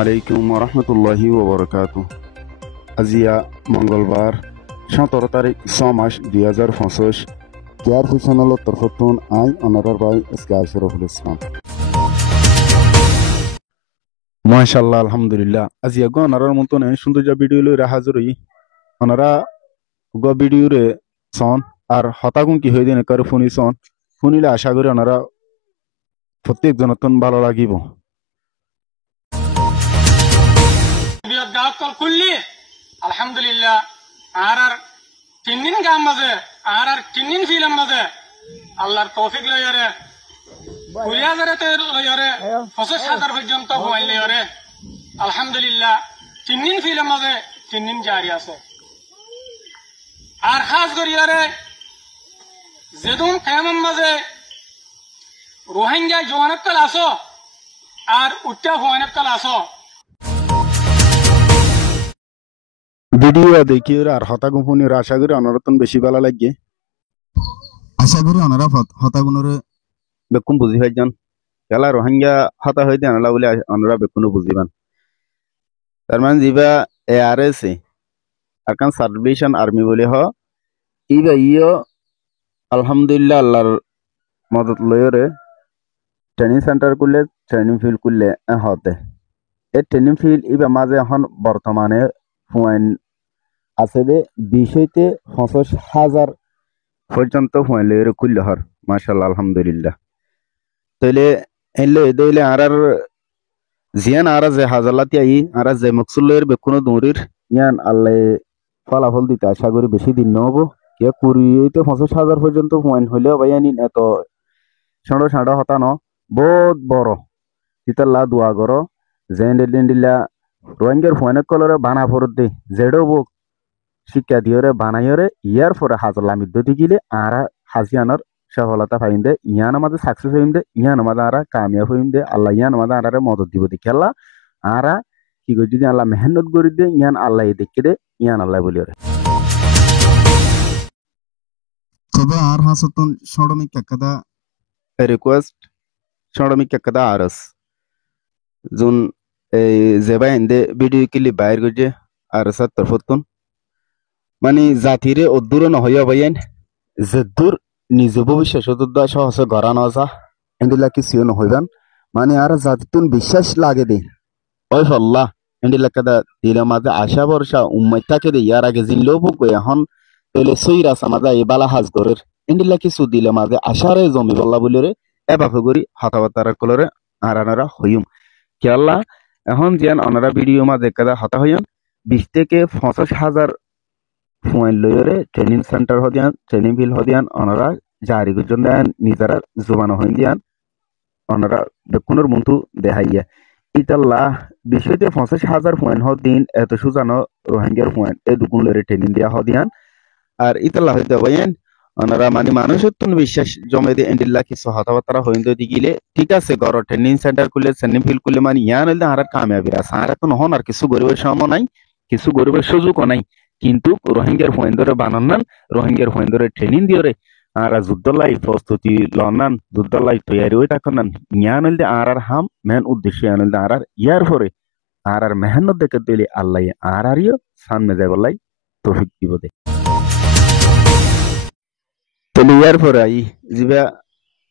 আলাইকুম রহমতুল্লাহি ওবরকাতু। আজিয়া মঙ্গলবার 17 তারিখ 6 মাস 2025 কেয়ার হুসেনাল তরফতুন আই অনারার ভাই এসকে আশরাফুল ইসলাম। মাশাআল্লাহ আলহামদুলিল্লাহ। আজিয়া গো অনারার মতন সুন্দর যা ভিডিও লই হাজির হই। অনারা গো ভিডিও রে সন আর হতাগুন কি হয়ে দিন কার ফোনি সন ফোনিলে আশা করি অনারা প্রত্যেক জনতন ভালো লাগিব। আলহামদুলিল্লাহ আর 3 দিন গাম মাঝে আর 3 দিন ফিল্ম মাঝে আল্লাহর তৌফিক লইয়ারে 20,000 লইয়ারে 25,000 পর্যন্ত হওয়াই লইয়ারে আলহামদুলিল্লাহ 3 দিন ফিল্ম মাঝে 3 দিন জারি আছে। আর খাস করিয়ারে যেদুন কায়ামের মাঝে রোহিঙ্গা জওয়ানের কাল আসো আর উচ্চা হওয়ানের কাল আসো ভিডিও দেখি আর হতাগুনের আশা করি অনরতন বেশি ভালো লাগে। আশা করি অনারা হতাগুনের বেকুন বুঝি হয় যান খেলা রোহিঙ্গা হতা হইতে আনলা বলে অনারা বেকুনও বুঝিবান। তার মানে যিবা ARS আরকান সার্ভিলেশন আর্মি বলে হ ইবা ইয় আলহামদুলিল্লাহ আল্লাহর মদত লয়রে ট্রেনিং সেন্টার করলে ট্রেনিং ফিল্ড করলে হতে এই ট্রেনিং ফিল্ড ইবা মাঝে এখন বর্তমানে পয়েন্ট আছে দে 20 হইতে 25,000 পর্যন্ত পয়েন্ট খুললে হর মাশাআল্লাহ আলহামদুলিল্লাহ। তাইলে এলে দইলে আর জিয়ান আর যে হাজালাতি আই আর যে মকসুলের বেকুনো দৌড়ির ইয়ান আল্লাহ ফলাফল দিতে আশা করি বেশি দিন নহব। কে 20 হইতে 25,000 পর্যন্ত পয়েন্ট হইলেও ভাইয়ানি এত সাঁড়ো সাঁড়ো হতা ন বহুত বড় ইতাল্লা দোয়া করো জেন্ডিলা রোহিঙ্গার পয়েন্ট কলরে বানা ফরত দে জেডো বুক শিক্ষা দিয়রে বানাইরে ইয়ার পরে হাজার লামিদ দিলে আর হাসিয়ানোর সফলতা পাইম দে ইয়ান আমাদের সাকসেস হইম দে ইয়ান আমাদের আর কামিয়াব হইম দে আল্লাহ ইয়ান আমাদের আর মদত দিব দেখি আল্লাহ আর কি করি যদি আল্লাহ মেহনত করি দে ইয়ান আল্লাহ দেখে দে ইয়ান আল্লাহ বলি তবে আর হাসতন সড়মিক কাকাদা রিকোয়েস্ট সড়মিক কাকাদা আরস যোন এই জেবা এন্দে ভিডিও কিলি বাইর গজে আরস তরফতুন মানে জাতিরে অদূর নহইয়া ভাইয়েন যেদূর নিজ ভবিষ্যৎ সহসে গড়ানো আসা এন্ডিলা কিছুও নহইবান মানে আর জাতিতুন বিশ্বাস লাগে দে ওই ফল্লা এন্ডিলা কাদা দিলে মাঝে আশা ভরসা উম্মাই থাকে দে ইয়ার আগে জিনলেও বুক এখন তৈলে সইরা সামাজা এই বালা হাজ গরের এন্ডিলা কিছু দিলে মাঝে আশারে জমি বল্লা বলিরে এভাবে করি হতাবাতারা কলরে আরানারা হইম কে আল্লাহ এখন যেন অনারা ভিডিও মাঝে কাদা হতা হইয়ান 20 থেকে 25,000 পয়েন্ট লইরে ট্রেনিং সেন্টার হদিয়ান ট্রেনিং ফিল্ড হদিয়ান অনারা জারি গুজন দেন নিজেরা জোবানো হইন দিয়ান অনারা বেকুনের মন্তু দেখাইয়া ইতাল্লাহ বিষয়তে 25,000 পয়েন্ট হদিন এত সুজানো রোহিঙ্গার পয়েন্ট এই দুগুণ লইরে ট্রেনিং দিয়া হদিয়ান আর ইতাল্লাহ হইতে বইয়েন অনারা মানে মানুষের তুন বিশ্বাস জমে দিয়ে এন্ডিল্লা কিছু হতাবার্তা হইন দি গিলে ঠিক আছে গড় ট্রেনিং সেন্টার করলে ট্রেনিং ফিল্ড করলে মানে ইয়ান হইলে আর কামিয়াবি আছে আর তো নহন আর কিছু গরিবের সময় নাই কিছু গরিবের সুযোগও নাই কিন্তু রোহিঙ্গার পয়েন্টরে বানান রোহিঙ্গার পয়েন্টরে ট্রেনিং দিওরে আর যুদ্ধলাই প্রস্তুতি লনান যুদ্ধলাই তৈরি হয়ে থাকেন ইয়ান হইলে আর হাম মেন উদ্দেশ্য ইয়ান হইলে আর ইয়ার পরে আর মেহনত দেখে দিলে আল্লাহ আর আরিও সামনে যায় বলাই তৌফিক দিব দে। তাহলে ইয়ার পরে আই জিবা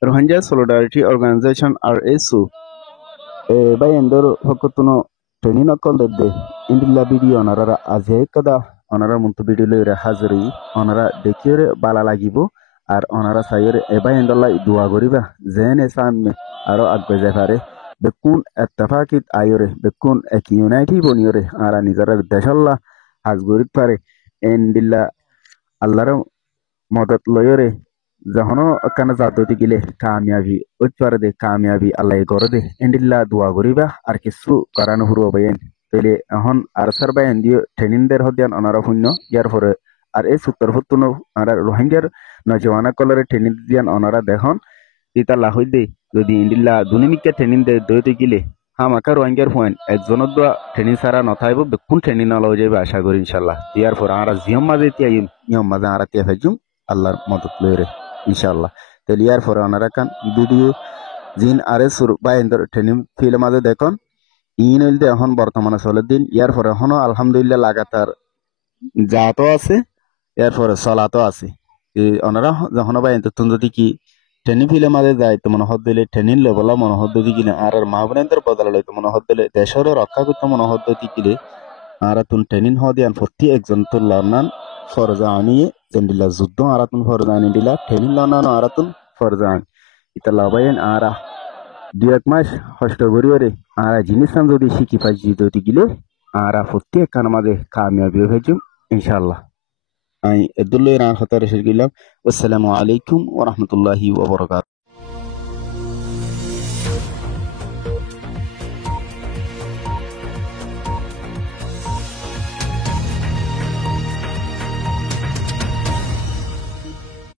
রোহিঙ্গা সলিডারিটি অর্গানাইজেশন RSO বাই এন্ডর হকতুনো ট্রেনিং অকল দে ইন্ডিলা ভিডিও অনারা আজে কাদা অনারা মন্ত ভিডিও লইরে হাজিরি অনারা দেখিরে বালা লাগিব আর অনারা সাইরে এবাই এন্ডলাই দোয়া করিবা যেন সামনে আরো আগবে যায় পারে বেকুন ইত্তেফাকিত আইরে বেকুন এক ইউনাইটি বনিয়রে আর নিজের দেশাল্লাহ হাজ গরিব পারে এন্ডিলা আল্লাহর মদত লইরে যখনও কানে জাদতি গিলে কামিয়াবি উচ্চারে দে কামিয়াবি আল্লাহ করে দে এন্ডিল্লা দোয়া করিবা আর কিছু কারণ হুরো বাইন তাইলে এখন আর সার বাইন দিয়ে ট্রেনিং দের হদিয়ান অনারা শূন্য ইয়ার পরে আর এই সুত্তর ফুত্তুন আর রোহিঙ্গার নজওয়ানা কলরে ট্রেনিং দিয়ান অনারা দেখুন ইতা লাহই দে যদি ইন্ডিল্লা দুনিমিকে ট্রেনিং দে দইতে গিলে হামাকা রোহিঙ্গার পয়েন্ট একজনের দোয়া ট্রেনিং সারা নথাইব বেকুন ট্রেনিং নলও যাবে আশা করি ইনশাল্লাহ ইয়ার পরে আর জিয়ম মাঝে তিয়াইম নিয়ম মাঝে আর তিয়া ফেজুম আল্লাহর মদত লইরে ইনশাআল্লাহ। তাহলে ইয়ার পরে ওনারা কান ভিডিও জিন আরে সুর বা ট্রেনিং ফিল্ড মাঝে দেখুন ইন হইলতে এখন বর্তমানে চলের দিন ইয়ার পরে এখনো আলহামদুলিল্লাহ লাগাতার জাতও আছে ইয়ার পরে চলাতো আছে ওনারা যখন বা এতক্ষণ যদি কি ট্রেনিং ফিলে মাঝে যায় তো মনে হত দিলে ট্রেনিং লেভেল মনে হত যদি কিনা আর মাহবুবেন্দ্র বদলালে তো মনে হত দিলে দেশেরও রক্ষা করতে মনে হত যদি কিলে আর তুন ট্রেনিং হওয়া দিয়ান প্রতি একজন তুন লর্নান ফরজা আনিয়ে জেন্ডিলা যুদ্ধ আর তুন ফরজা আনি দিলা ট্রেনিং লর্নান আর তুন ফরজা আন ইতা লাভাইন আর 2-1 মাস কষ্ট করিওরে আর জিনিস যদি শিখি পাই যদি গিলে আর প্রতি একখান মাঝে কামিয়াবি হয়েছুম ইনশাআল্লাহ আমি এদুল্লাহ রান হতারে শেষ গেলাম। আসসালামু আলাইকুম ওয়া রাহমাতুল্লাহি ওয়া বারাকাতুহু।